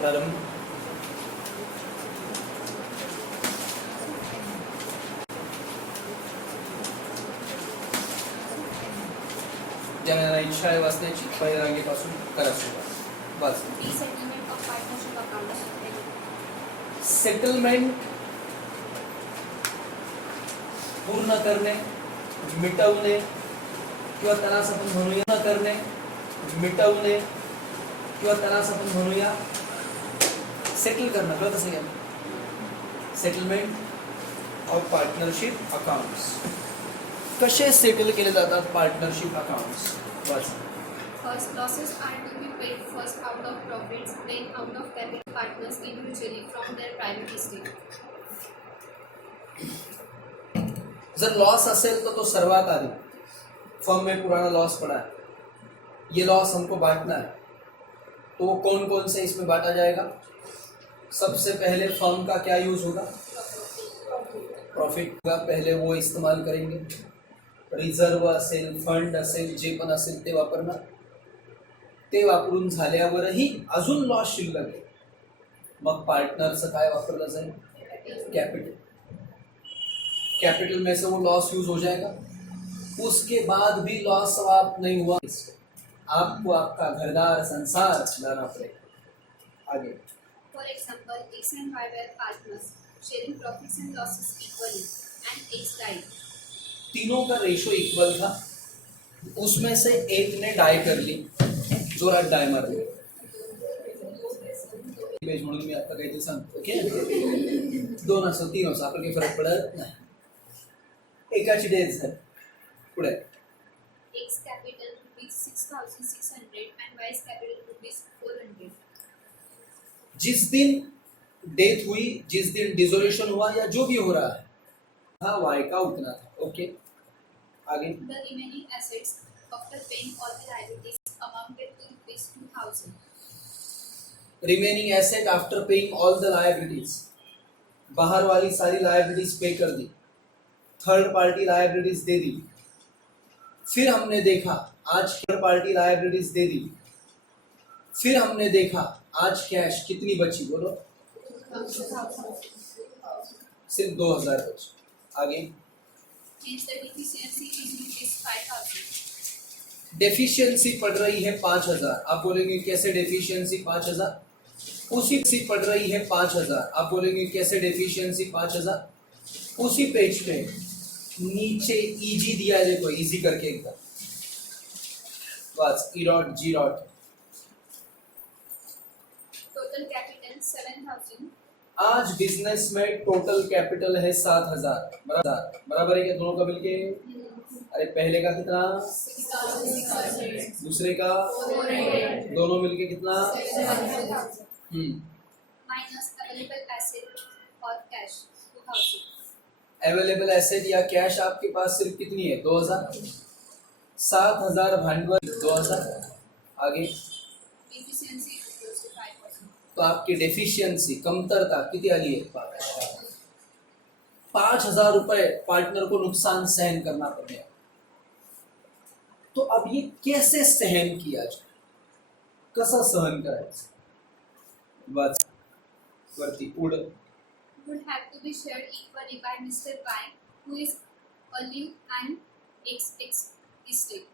प्रारंभ। ज्यांना इच्छा आहे वाचण्याची पहिल्या रांगेपासून करा सुरुवात। Watch. Settlement of partnership account. Settlement पूर्ण करणे, मिटवणे किंवा त्याला आपण म्हणूया करणे, मिटवणे किंवा त्याला आपण म्हणूया सेटल करणं। कळत असेल का? Settlement of partnership accounts. कसे सेटल केले जातात partnership accounts? Watch. First, losses are to be paid first out of profits, then out of capital partners individually from their private estate. जर लॉस असेल तो सर्वात आधी फर्म में पुराना लॉस पड़ा है, ये लॉस हमको बांटना है, तो कौन कौन से इसमें बांटा जाएगा? सबसे पहले फर्म का क्या यूज होगा? प्रॉफिट का पहले वो इस्तेमाल करेंगे। रिझर्व असेल, फंड असेल, जे पण असेल ते वापरणार। ते वापरून झाल्यावरही अजून लॉस शिल्लक आहे, मग पार्टनरचं काय वापरलं जाईल? कैपिटल। कैपिटल में से वो लॉस यूज हो जाएगा। उसके बाद भी लॉस समाप्त नहीं हुआ, आपको आपका घरदार संसार चलाना पड़ेगा। आगे। For example, X and Y were partners, sharing profits and losses equally, and X died. तीनों का रेशो इक्वल था, उसमें से एक ने डाई कर ली, जोरात डाय मारली। पेज म्हणून मी आता काही सांगतो, ओके? 2 असो 3 असो आपल्याला काही फरक पडत नाही। एकाची डेथ झाली, पुढे X capital rupees 6,600 and Y's capital rupees 400. जिस दिन डेथ हुई, जिस दिन डिसोल्यूशन हुआ या जो भी हो रहा है, हाँ वाई का उतना था। ओके, आगे। The remaining assets after paying all the liabilities amounted to rupees 2,000. Remaining asset after paying all the liabilities, बाहर वाली सारी लायबिलिटीज पे कर दी, थर्ड पार्टी लायबिलिटीज दे दी। फिर हमने देखा आज थर्ड पार्टी लायबिलिटीज दे दी, फिर हमने देखा आज कैश कितनी बची? बोलो। सिर्फ 2,000 बची। आगे। Hence the deficiency is rupees 5,000. Deficiency पड़ रही है 5,000। आप बोलेंगे कैसे डेफिशिएंसी 5,000? उसी सी पड़ रही है 5,000। आप बोलेंगे कैसे डेफिशिएंसी 5,000? उसी पेज पे नीचे इजी दिया है, देखो इजी करके एकदम, बस E dot G dot. Total capital 7,000. आज बिजनेस में टोटल कैपिटल है 7,000। बराबर है क्या दोनों का मिलके? अरे पहले का कितना, 6,600. दूसरे का, दोनों मिलके कितना? Minus available asset or cash 2,000. Available asset या कैश आपके पास सिर्फ कितनी है? 2,000। 7,000 भांडवल 2,000। आगे। Deficiency is equals to 5%. तो आपकी डेफिशिएंसी कमतरता कितनी आली है? 5,000 रुपए पार्टनर को नुकसान सहन करना पड़ेगा। तो अब ये कैसे सहन किया जाए, कसं सहन करायचं? बस वरती पुढे Would have to be shared equally by Mr. Y, who is Olive and XX estate.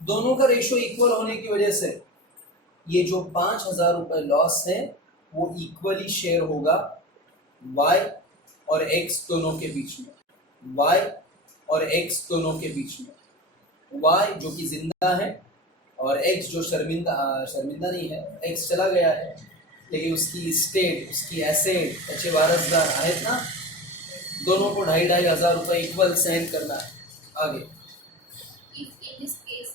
दोनों का रेशो इक्वल होने की वजह से ये जो 5,000 रुपए लॉस है वो इक्वली शेयर होगा Y और X दोनों के बीच में, Y और X दोनों के बीच में। Y जो कि जिंदा है और X जो शर्मिंदा नहीं है, X चला गया है, लेकिन उसकी स्टेट, उसकी एसेट, त्याचे वारसदार आहेत ना, दोनों को 2,500 रुपये इक्वल सहन करना है। आगे। If in this case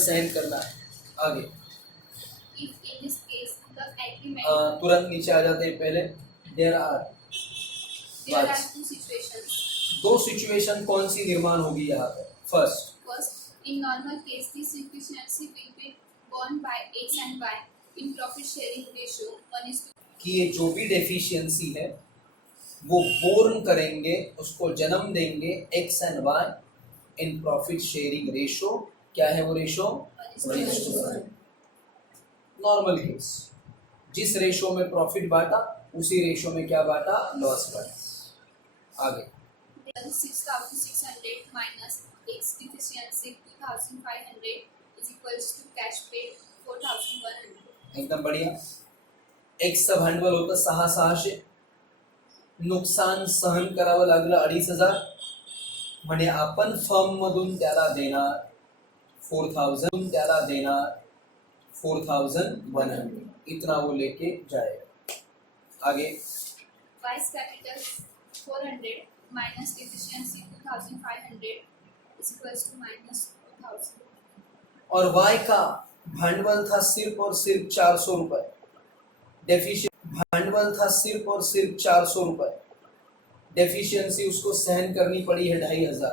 सहन करना है। आगे। the agreement तुरंत नीचे आ जाते हैं। पहले there are there are two situations. 2 situation कौन सी निर्माण होगी यहाँ पे? First, In normal case, this efficiency will be borne by X and Y in profit sharing ratio 1:2. कि ये जो भी डेफिशिएंसी है वो बोर्न करेंगे, उसको जन्म देंगे X and Y in profit sharing ratio. क्या है वो रेशो? Normal case. जिस रेशो में प्रॉफिट बांटा उसी रेशो में क्या बांटा, लॉस बांटा। आगे Then 6,600 minus X deficiency 2,500 is equals to cash paid 4,100. एकदम बढ़िया। एक्सचं भांडवल होतं 6,600, नुकसान सहन करावं लागलं 2,500, म्हणजे आपण फर्म मधून त्याला देणार 4,000, त्याला देणार 4,100, इतना वो लेके जाएगा। आगे Y's capital 400 minus deficiency 2,500 is equals to minus 2,000. और वाई का भांडवल था सिर्फ और सिर्फ 400 रुपए, डेफिशिएंसी भांडवल था सिर्फ और सिर्फ 400 रुपए, डेफिशिएंसी उसको सहन करनी पड़ी है 2,500,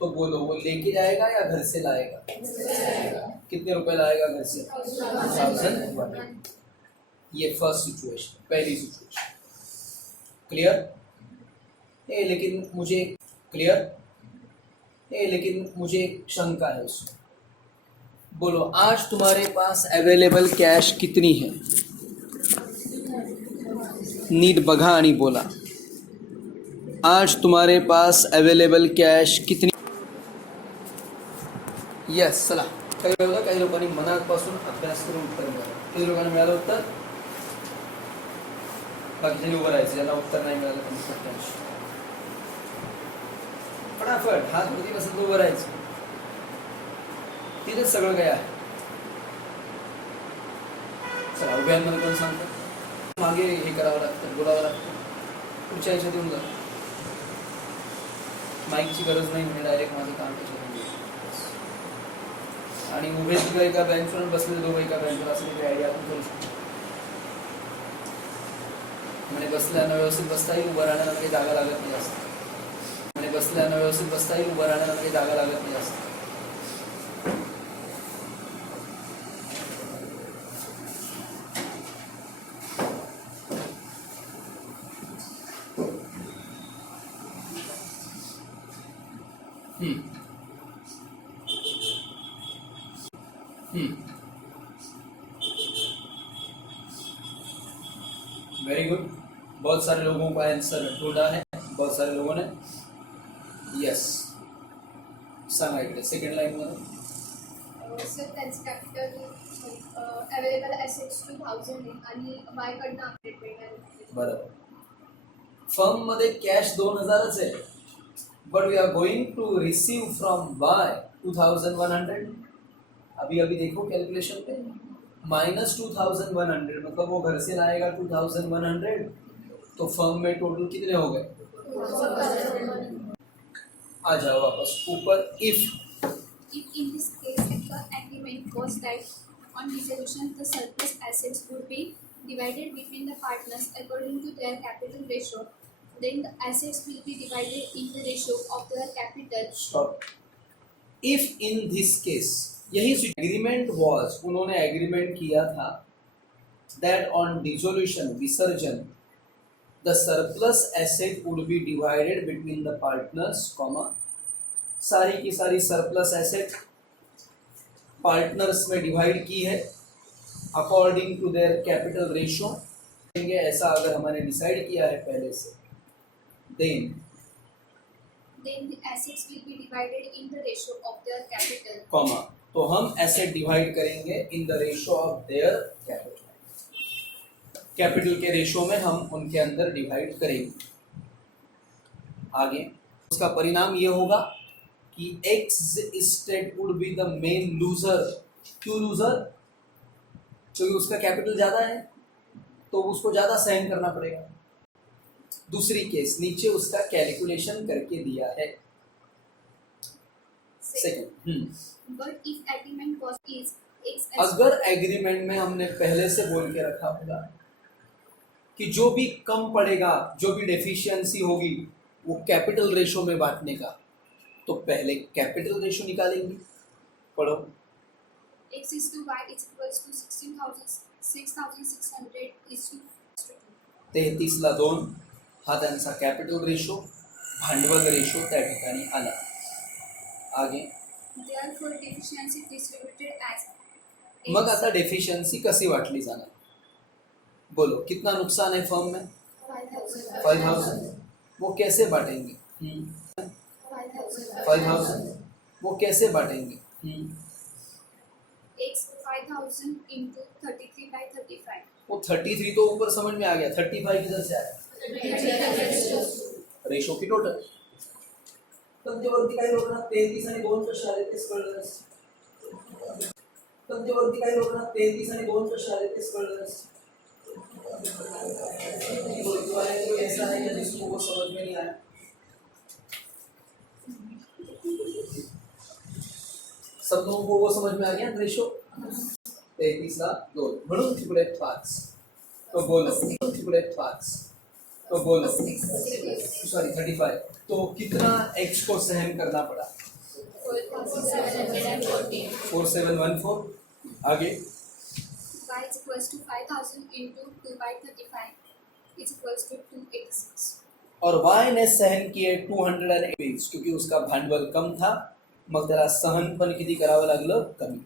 तो बोलो वो लेके जाएगा या घर से लाएगा? कितने रुपए लाएगा घर से? 1,001। ये फर्स्ट सिचुएशन, पहली सिचुएशन। क्लियर? लेकिन मुझे एक शंका है उसमें। बोलो आज तुम्हारे पास अवेलेबल कैश कितनी है? नीट बघा आणि बोला, आज तुम्हारे पास अवेलेबल कॅश कितनी? यस, चला। काही लोकांनी मनापासून अभ्यास करून उत्तर मिळालं, काही लोकांना मिळालं उत्तर, बाकीच्यांनी उभं राहायचं, ज्यांना उत्तर नाही मिळालं त्यांनी सत्याऐंशी। फटाफट हात वरती कसं उभं राहायचं, तिथेच सगळं काय आहे। चला, उभ्यांमध्ये कोण सांगतं? मागे हे करावं लागतं, बोलावं लागतं, पुढच्या ह्याच्यात येऊन जा। माईकची गरज नाही, म्हणजे डायरेक्ट माझं काम त्याच्यात आणि उभे तिघं एका बेंचवर बसले, दोघं एका बेंचवर, असं काही आयडिया आपण करू शकतो। म्हणजे बसल्यानं व्यवस्थित बसता येईल, उभं राहण्याला काही जागा लागत नाही जास्त, म्हणजे बसल्यानं व्यवस्थित बसता येईल, उभं राहण्याला काही जागा लागत नाही जास्त। वेरी गुड, बहुत सारे लोगों का आंसर ढूंढा है, बहुत सारे लोगों ने यस सांगा इकडे सेकंड लाइन मध्ये। सर त्यांचं कॅपिटल अवेलेबल ॲसेट्स 2,000 आणि वाय कडनं 100 पेड। बरोबर, फर्म मध्ये कॅश 2,000च आहे, but we are going to receive from Y 2,100। अभी देखो कैलकुलेशन पे, माइनस 2,100 मतलब वो घर से लाएगा 2,100, तो फर्म में टोटल कितने हो गए? आ जाओ वापस ऊपर। If in this case the agreement was that on dissolution the surplus assets would be divided between the partners according to their capital ratio, then the assets will be divided in the ratio of their capital. Stop. If in this case, यही agreement was, उन्होंने agreement किया था that on dissolution, विसर्जन, the surplus asset would be divided between the partners, comma, सारी की सारी surplus asset partners में divide की है according to their capital ratio. ऐसा अगर हमने डिसाइड किया है पहले से, then the assets will be divided in the ratio of their capital, comma, तो हम एसेट डिवाइड करेंगे in the ratio of their capital, capital के रेशो में हम उनके अंदर डिवाइड करेंगे। आगे उसका परिणाम ये होगा कि x state would be the main loser. क्यों लूजर? क्योंकि उसका कैपिटल ज्यादा है, तो उसको ज्यादा सहन करना पड़ेगा। दूसरी केस नीचे उसका कैलकुलेशन करके दिया है। Second, but if agreement was is X अगर एग्रीमेंट में हमने पहले से बोल के रखा होगा कि जो भी कम पड़ेगा, जो भी डेफिशिएंसी होगी वो कैपिटल रेशो में बांटने का, तो पहले कैपिटल रेशो निकालेंगे। पढ़ो, X is to Y is equals to 6,600 is to 33 ला 2 हा त्यांचा कॅपिटल रेशो, भांडवल रेशो त्या ठिकाणी आला। आगे therefore deficiency distributed as मग आता डेफिशियन्सी कशी वाटली जाणार? बोलो कितना नुकसान है फर्म में? 5000। वो कैसे बांटेंगे? 5000। वो कैसे बांटेंगे? X 5000 into 33 by 35. वो 33 तो ऊपर समझ में आ गया, 35 किधर से आया? रेशो की टोटल. मध्यवर्ती काही लोकांना 33 आणि 2 कसे आले तेच कळलं नसतं. मध्यवर्ती काही लोकांना 33 आणि 2 कसे आले तेच कळलं नसतं. कोई ऐसा है या जिसको वो समझ में नहीं आया? सब लोगों को वो समझ में आ गया रेशो? 33 ला 2 म्हणून तिकडे 5. तो बोलो तिकडे 5. तो बोलो सॉरी 35. तो कितना x को सहन करना पड़ा? 4714. आगे Y is equals to 5000 into 2 by 35 is equals to 286. और y ने सहन किए 280 क्योंकि उसका भांडवल कम था, मग त्याला सहन पण किती करावं लागलं? कमी.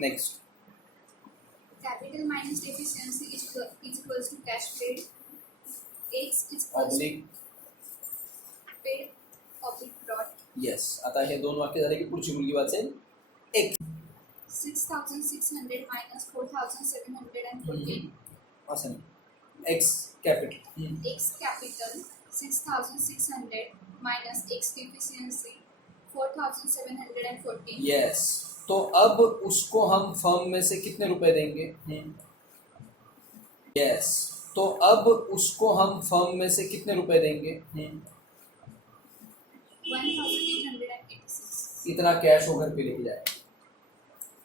Next. Capital minus deficiency is equals to cash paid. X is equals to oblique. paid oblique brought. Yes. आता हे दोन वाक्य झाले की पुढची मुलगी वाचेल. एक 6600 minus 4714. असं नाही. X capital. X capital 6600 minus X deficiency 4714. Yes. तो अब उसको हम फर्म में से कितने रुपए देंगे? यस. तो अब उसको हम फर्म में से कितने रुपए देंगे? 1886. इतना कैश होकर पे लेके जाए.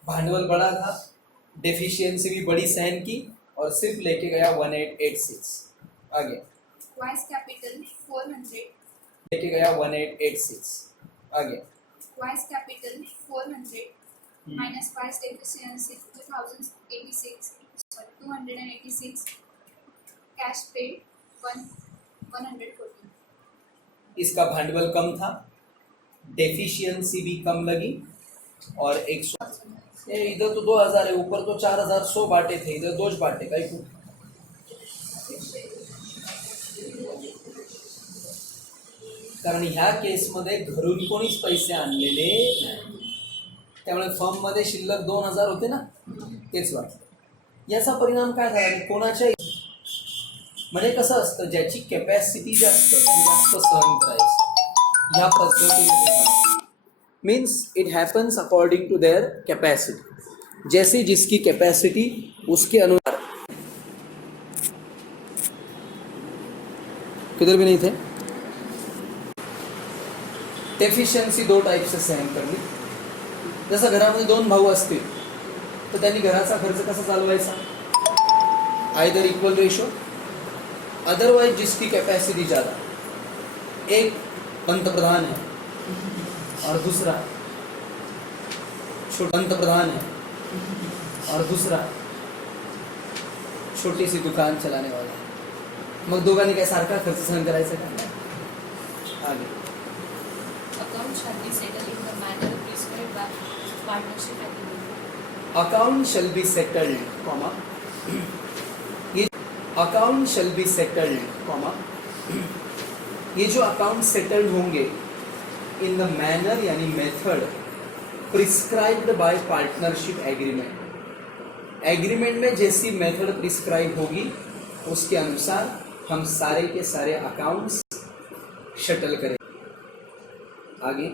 भांडवल बड़ा था, डेफिशिएंसी भी बड़ी सहन की और सिर्फ लेके गया 1886. आगे Y's capital 400. लेके गया 1886. आगे Y's capital 400 minus Y's deficiency 286. Cash paid 114. इसका भांडवल कम था, डेफिशिएंसी भी कम लगी और 100. इधर तो 2000 है, ऊपर तो 4000 100 बांटे थे, इधर 2 बांटे काही खूप. कारण ह्या केसमध्ये घरून कोणीच पैसे आणलेले नाही, त्यामुळे फर्म मध्ये शिल्लक 2000 होते ना, तेच वाटलं. याचा परिणाम काय झाला? कोणाच्या म्हणजे कसं असतं, ज्याची कॅपॅसिटी जास्त सहन करायचं ह्या पद्धतीने means it happens according to their capacity. जैसे जिसकी कैपेसिटी उसके अनुसार. किधर भी नहीं थे. डेफिशिएंसी 2 टाइप से सहन करली. जसं घरामध्ये 2 भाऊ असतील तर त्यांनी घराचा खर्च कसा चालवायचा? आयदर इक्वल रेशो, अदरवाइज जिसकी कैपेसिटी ज़्यादा. एक पंतप्रधान है और दूसरा पंतप्रधान है और दूसरा छोटी सी दुकान चलाने वाला है. मग दोघांनी काय सारखा खर्च सहन करायचा का? आगे Account shall be settled in the manner prescribed by partnership agreement. Account shall be settled comma, ये account shall be settled comma, ये जो अकाउंट सेटल्ड होंगे इन द मैनर यानी method prescribed by partnership agreement. Agreement में जैसी method prescribe होगी उसके अनुसार हम सारे के सारे अकाउंट्स शटल करें. आगे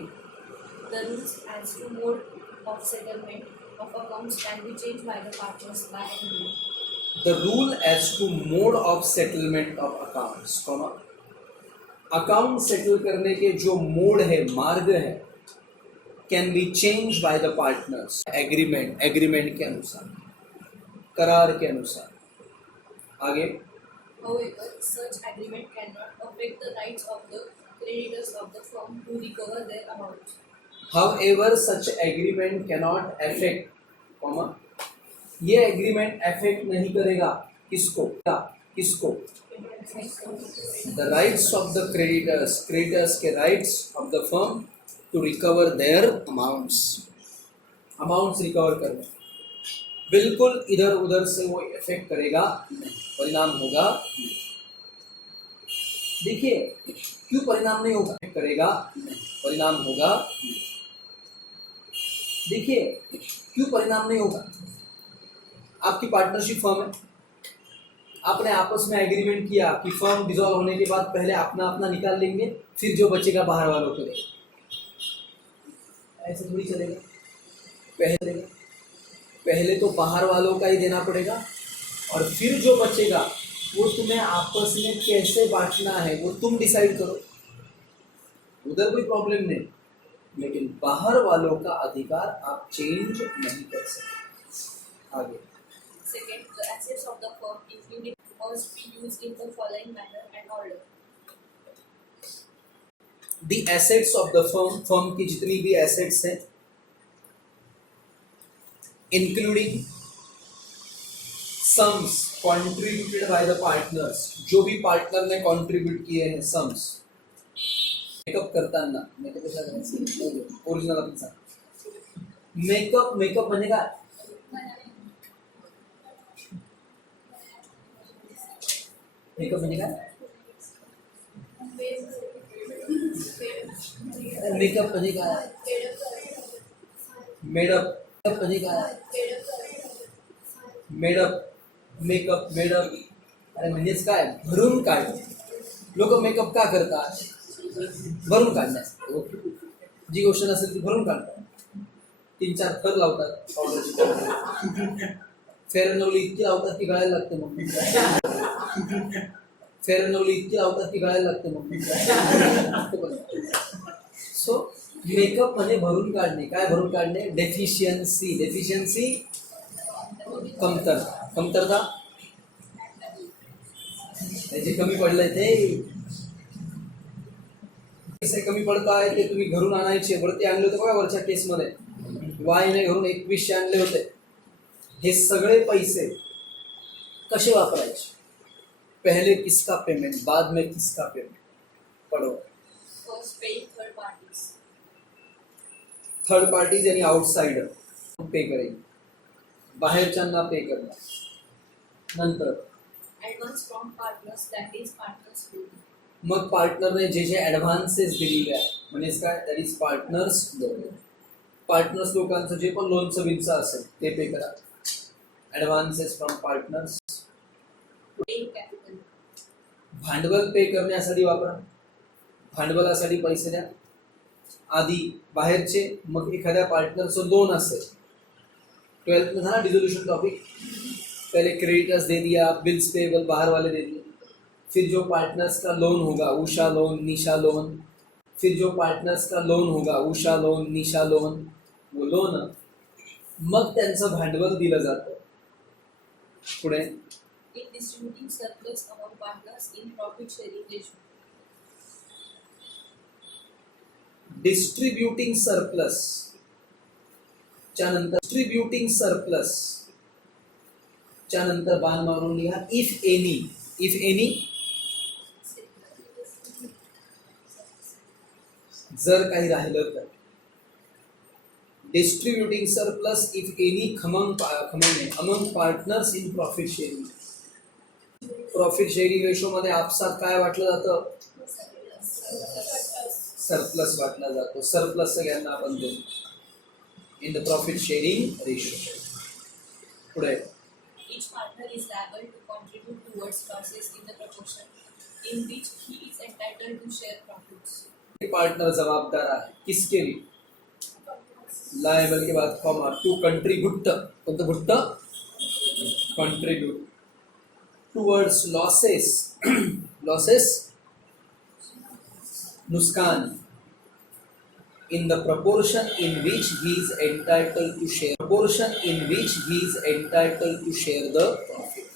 The rules as to mode of settlement of accounts can be changed by the partners by agreement. the rule as to mode of settlement of accounts, comma, account settle करने के जो mode है, मार्ग है, can be change by the partners. Agreement के अनुसार, करार के अनुसार. आगे However, such agreement cannot affect the rights of the creditors of the firm to recover their amounts. however such agreement cannot affect, comma, ये एग्रीमेंट अफेक्ट नहीं करेगा किसको? किसको? The rights of the creditors, creditors के rights of the firm to recover their amounts recover करने. बिल्कुल इधर उधर से वो इफेक्ट करेगा, परिणाम होगा। देखिए क्यों परिणाम नहीं होगा, करेगा, परिणाम होगा। देखिए क्यों परिणाम नहीं होगा, आपकी पार्टनरशिप फर्म है, आपने आपस में एग्रीमेंट किया कि फर्म डिसॉल्व होने के बाद पहले अपना अपना निकाल लेंगे, फिर जो बचेगा बाहर वालों को देंगे। ऐसे थोड़ी चलेगा। पहले तो बाहर वालों का ही देना पड़ेगा, और फिर जो बचेगा वो तुम्हें आपस में कैसे बांटना है वो तुम डिसाइड करो, उधर कोई प्रॉब्लम नहीं। लेकिन बाहर वालों का अधिकार आप चेंज नहीं कर सकते। आगे Second, the assets of the firm including must be used in the following manner and order. The assets of the firm, firm की जितनी भी एसेट्स हैं, including sums contributed by the partners, जो भी पार्टनर ने कंट्रीब्यूट किए हैं sums. Makeup करताना मेकअप कशा करायचं ओरिजिनल आपण सांग। मेकअप म्हणजे काय, मेकअप म्हणजे काय, मेकअप म्हणजे काय, मेडअप म्हणजे काय, मेकअप अरे म्हणजेच काय, भरून काढणे। लोक मेकअप का करतात, भरून काढण्यासाठी। ओके, जी गोष्ट नसेल ती भरून काढतात, 3-4 थर लावतात पावडरची, फेअर अँड लवली इतकी लावतात की गळायला लागते, मग फेअर अँड लवली इतकी लावतात की गळायला लागते मग। सो मेकअप म्हणजे भरून काढणे। काय भरून काढणे, डेफिशियन्सी कमतरता त्याचे कमी पडलंय, ते पैसे कमी पडत आहे ते तुम्ही घरून आणायचे, वरती आणले होते बघा वरच्या केसमध्ये, वायने घरून 2100 आणले होते। हे सगळे पैसे कसे वापरायचे, पहले किसका पेमेंट, बाद में किसका पेमेंट, पढ़ो। First, paying third parties. Third parties यानी आउटसाइडर पे करेगी, बाहेरच्यांना पे करणार। नंतर Advance from partners, that is partners loan. मग पार्टनरने जे जे ॲडव्हान्सेस दिलेले आहे, म्हणजे काय, that is partners loan. Partners लोकांचं जे पण लोनचं बिलचं असेल ते पे करा, advances from partners. Paying capital. भांडवल पे करण्यासाठी वापरा, भांडवलासाठी पैसे द्या आधी बाहेरचे, मग एखाद्या पार्टनरचं लोन असेल, 12th में था ना डिसोल्यूशन टॉपिक, पहले क्रेडिटर्स दे दिया, बिल्स पेबल बाहर वाले दे दिए, फिर जो पार्टनर्स का लोन होगा, उषा लोन, निशा लोन, फिर जो पार्टनर्स का लोन होगा, उषा लोन, निशा लोन, वो लोन मग त्यांचं भांडवल दिलं जातं। पुढे In distributing surplus among partners in profit sharing ratio. Distributing surplus च्या नंतर बाण मारून लिहा इफ एनी जर काही राहिलं तर, distributing surplus if any among partners in profit sharing. Profit sharing ratio मध्ये आपसात काय वाटलं जातं, सरप्लस वाटला जातो। सरप्लस सगळ्यांना आपण देऊ in the profit sharing ratio. पुढे Each partner is liable to contribute towards losses in the proportion in which he is entitled to share profits. Partner जवाबदार है किसके लिए, लायबल के बाद comma, to contribute, contribute towards losses नुकसान, in the proportion in which he is entitled to share the profit।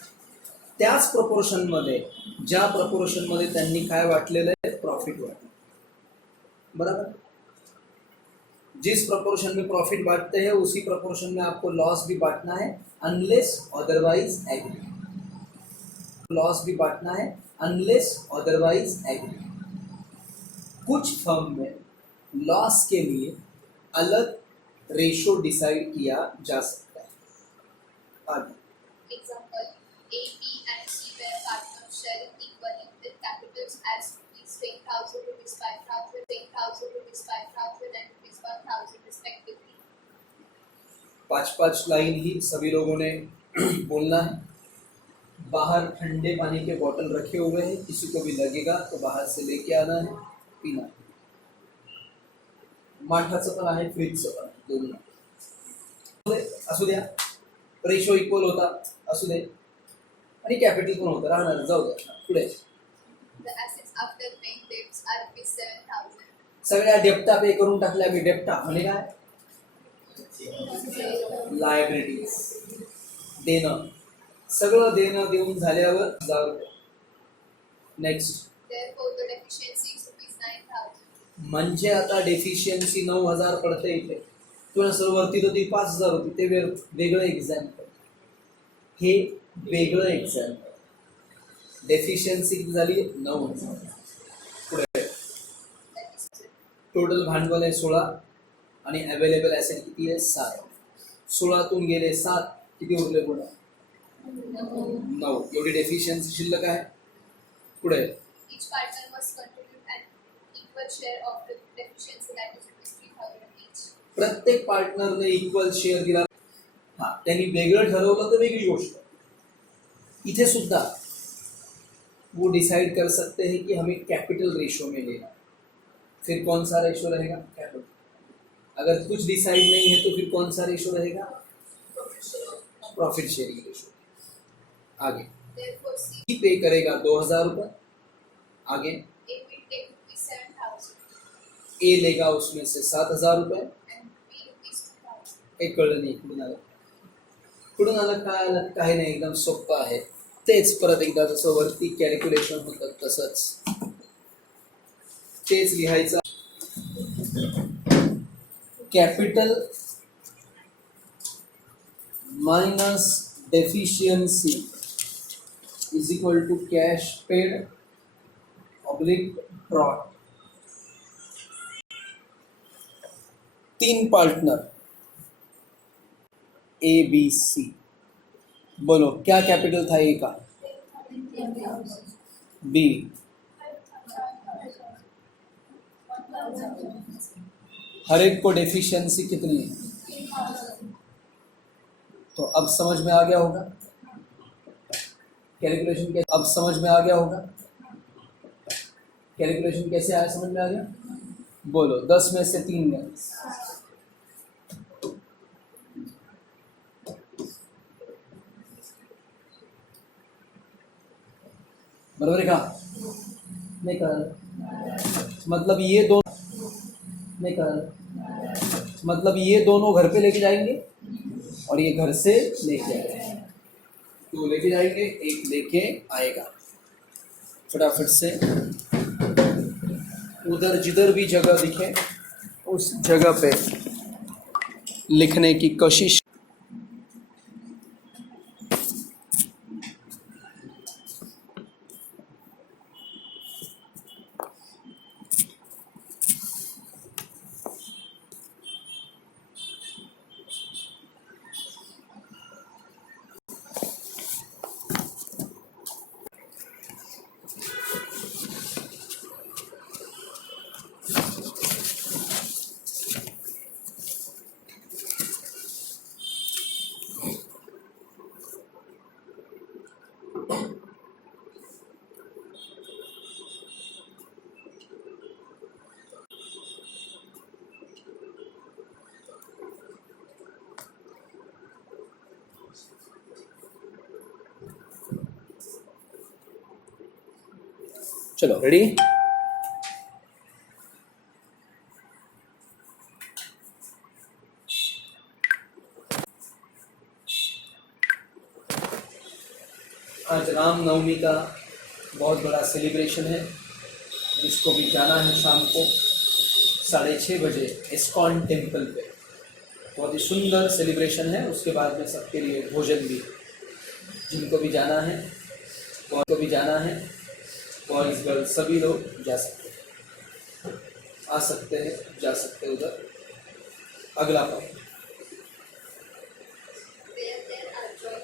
त्याच proportion मध्ये, ज्या प्रपोर्शन मध्ये त्यांनी काय वाटलेलं आहे, प्रॉफिट वाटलं, बराबर। जिस प्रपोर्शन में प्रॉफिट बांटते हैं उसी प्रपोर्शन में आपको लॉस भी बांटना है, अनलेस अदरवाइज एग्री। लॉस भी बांटना है अनलेस अदरवाइज एग्री। कुछ फर्म में लॉस के लिए अलग रेशो डिसाइड किया जा सकता है, आगे Example, A, B and C were partners sharing equally with capitals as rupees 10,000, rupees 5,000, 10,000, rupees 5,000 and rupees 1,000 respectively. 5-5 line ही सभी लोगों ने बोलना है। बाहर ठंडे पानी के बोतल रखे हुए हैं, किसी को भी लगेगा तो बाहर से लेके आना है, पीना है। माठाचं पण आहे, फ्रीजचं पण आहे, दोन्ही आहे। असू द्या, रेशो इक्वल होता असू दे आणि कॅपिटल पण होतं, राहणार, जाऊ द्या पुढे। The assets after paying debts are rupees 7,000. सगळ्या डेप्टा पे करून टाकल्या मी। डेप्टा म्हणजे काय? लायबिलिटीज, देणं। सगळं देणं देऊन झाल्यावर 1000 रुपये। Next, Therefore, the deficiency is rupees 9,000. म्हणजे आता डेफिशियन्सी 9000 पडते इथे। तुला सर वरती तर ती 5000 होती, ते वेगळं एक्झाम्पल, हे वेगळं एक्झाम्पल। डेफिशियन्सी किती झाली? 9000। पुढे टोटल भांडवल आहे 16 आणि अवेलेबल ॲसेट किती आहे? 7। 16तून गेले 7, किती उरले पुढे? 9। एवढी डेफिशियन्सी शिल्लक आहे। पुढे Each partner must contribute an equal share of the deficiency, that is rupees 3,000 each. प्रत्येक पार्टनरने इक्वल शेअर दिला। हाँ, त्यांनी वेगळं ठरवलं तर वेगळी गोष्ट। इथे सुद्धा वो डिसाइड कर सकते हैं कि हमें कैपिटल रेशो में लेना, फिर कौन सा रेशो रहेगा? कैपिटल। अगर कुछ डिसाइड नहीं है तो फिर कौन सा रेशो रहेगा? Profit sharing ratio. आगे Therefore, C, की पे करेगा 2000 रुपये। आगे A will take rupees 7,000 ए लेगा उसमें से 7000 रुपये। and B rupees 2,000. काही कळलं नाही कुठून आलं काय आलं काही नाही, एकदम सोपं आहे। तेच परत एकदा जसं वरती कॅल्क्युलेशन होतं तसंच तेच लिहायचं। Capital minus deficiency is equal to cash paid oblique draw. 3 partner A B C, बोलो क्या कैपिटल था ए का? बी हर एक को डेफिशिएंसी कितनी है? तो अब समझ में आ गया होगा कैलकुलेशन कैसे, अब समझ में आ गया होगा कैलकुलेशन कैसे आया, समझ में आ गया? बोलो 10 में से 3 गए। बराबर है कहा? नहीं कर, मतलब ये दोनों नहीं कर, मतलब ये दोनों घर पे लेके जाएंगे और ये घर से लेके आएंगे, तो लेके जाएंगे, एक लेके आएगा। फटाफट से उधर जिधर भी जगह दिखे उस जगह पे लिखने की कोशिश। चलो रेडी? आज रामनवमी का बहुत बड़ा सेलिब्रेशन है, जिसको भी जाना है शाम को 6:30 बजे इस्कॉन टेम्पल पे। बहुत ही सुंदर सेलिब्रेशन है। उसके बाद में सबके लिए भोजन भी, जिनको भी जाना है, को भी जाना है, बॉयज़ गर्ल्स सभी लोग जा सकते हैं, आ सकते हैं, जा सकते हैं उधर। अगला point, Where there are joint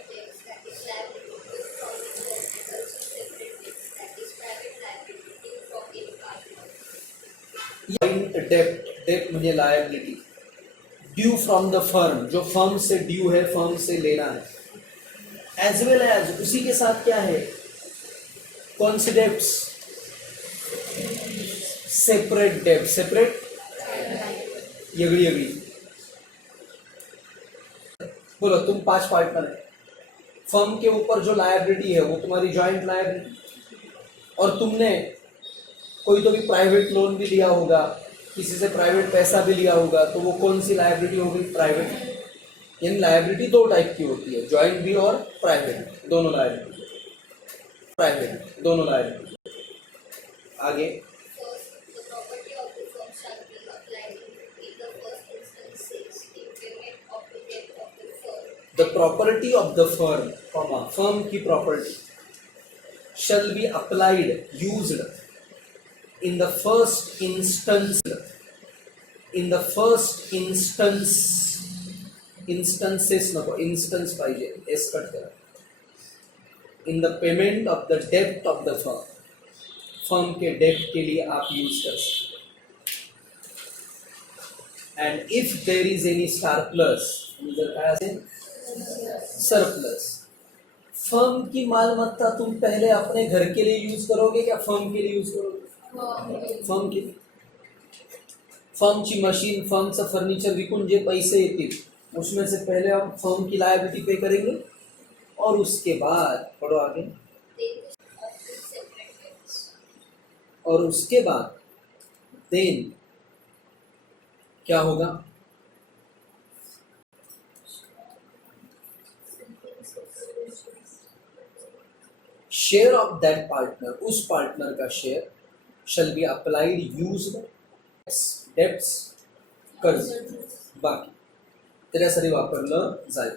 डेप्ट, डेप्ट म्हणजे liability, due from the firm, जो फर्म से ड्यू है, फर्म से लेना है, एज वेल एज उसी के साथ क्या है, कौन सी डेप्ट्स, सेपरेट डेप्ट, सेपरेट यगड़ी यगड़ी। बोलो तुम 5 पार्टनर है, फर्म के ऊपर जो लायबिलिटी है वो तुम्हारी जॉइंट लायबिलिटी, और तुमने कोई तो भी प्राइवेट लोन भी लिया होगा, किसी से प्राइवेट पैसा भी लिया होगा, तो वो कौन सी लायबिलिटी हो गई, प्राइवेट। यानी लायबिलिटी 2 टाइप की होती है, जॉइंट भी और प्राइवेट, दोनों लायबिलिटी, प्राइवेट दोनों लायबिलिटी। आगे The property of the firm shall be applied in the first instance says if payment of the debt of the firm. The property of the firm, firm की property, shall be applied, used in the first instance, in the first instance, instances नको, instance पाहिजे, S कट करा, in the payment of the डेप्ट of the firm, firm के डेप्ट के लिए आप यूज कर सकते। And if there is any surplus, जर काय असेल सरप्लस, फर्म की मालमत्ता तुम पहले अपने घर के लिए यूज करोगे क्या फर्म के लिए यूज करोगे, फर्म के लिए, फर्मची मशीन, फर्मचं फर्निचर विकून जे पैसे येतील उसमें से पहले हम फर्म की लायबिलिटी पे करेंगे, और उसके बाद पढ़ो आगे, और उसके बाद देन क्या होगा, शेयर ऑफ दैट पार्टनर, उस पार्टनर का share, shall be applied used debts, कर्ज बाकी त्याच्यासाठी वापरलं जाईल।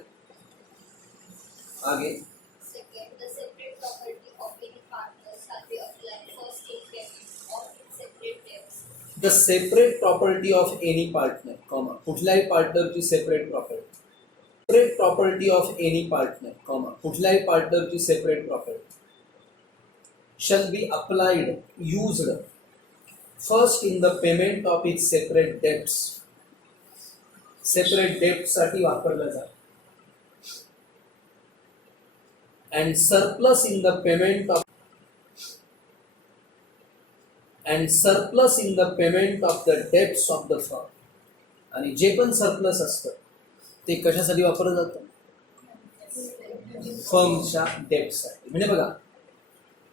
आगे Second, the separate property of any partner shall be applied first in payment of its separate debts. The separate property of any partner, comma कुठल्याही पार्टनरची separate property, separate property of any partner, comma कुठल्याही पार्टनरची separate property, shall be applied used first in the payment of its separate debts, separate डेप्ट साठी वापरलं जातं, and surplus in the payment of, and surplus in the payment of the debts of the firm, आणि जे पण surplus असतं ते कशासाठी वापरलं जातं, फर्मच्या डेप्टसाठी। म्हणजे बघा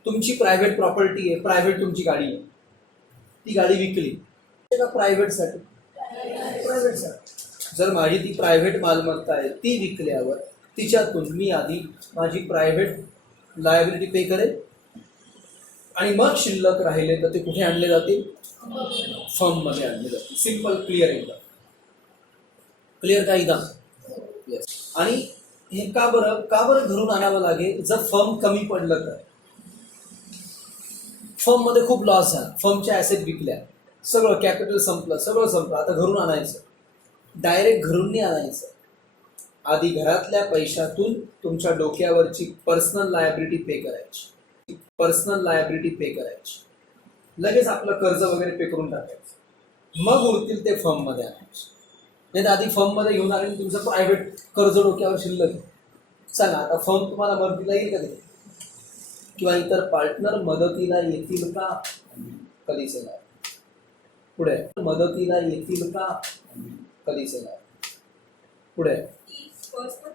तुमची प्रायव्हेट प्रॉपर्टी आहे, प्रायव्हेट तुमची गाडी आहे, ती गाडी विकली का प्रायव्हेटसाठी, प्रायव्हेटसाठी। जर माझी ती प्रायव्हेट मालमत्ता आहे ती विकल्यावर तिच्यातून मी आधी माझी प्रायव्हेट लायबिलिटी पे करेल, आणि मग शिल्लक राहिले तर ते कुठे आणले जातील, फर्ममध्ये आणले जातील। सिंपल, क्लिअर एकदम, क्लिअर का एकदम, येस। आणि हे का बरं घरून आणावं लागेल, जर फर्म कमी पडलं तर, फर्ममध्ये खूप लॉस झाला, फर्मच्या ॲसेट विकल्या, सगळं कॅपिटल संपलं, सगळं संपलं, आता घरून आणायचं, डायरेक्ट घरून नाही आणायचं, आधी घरातल्या पैशातून तुमच्या डोक्यावरची पर्सनल लायबिलिटी पे करायची, पर्सनल लायबिलिटी पे करायची, लगेच आपलं कर्ज वगैरे पे करून टाकायचं, मग उरतील ते फर्ममध्ये आणायचे। नाही तर आधी फर्ममध्ये घेऊन आले तुमचं प्रायव्हेट कर्ज डोक्यावर शिल्लक आहे, सांगा आता फर्म तुम्हाला मदतीला येईल का, किंवा इतर पार्टनर मदतीला येतील का, कधीच येणार, पुढे मदतीला येतील का, कधीच येणार, पुढे If first the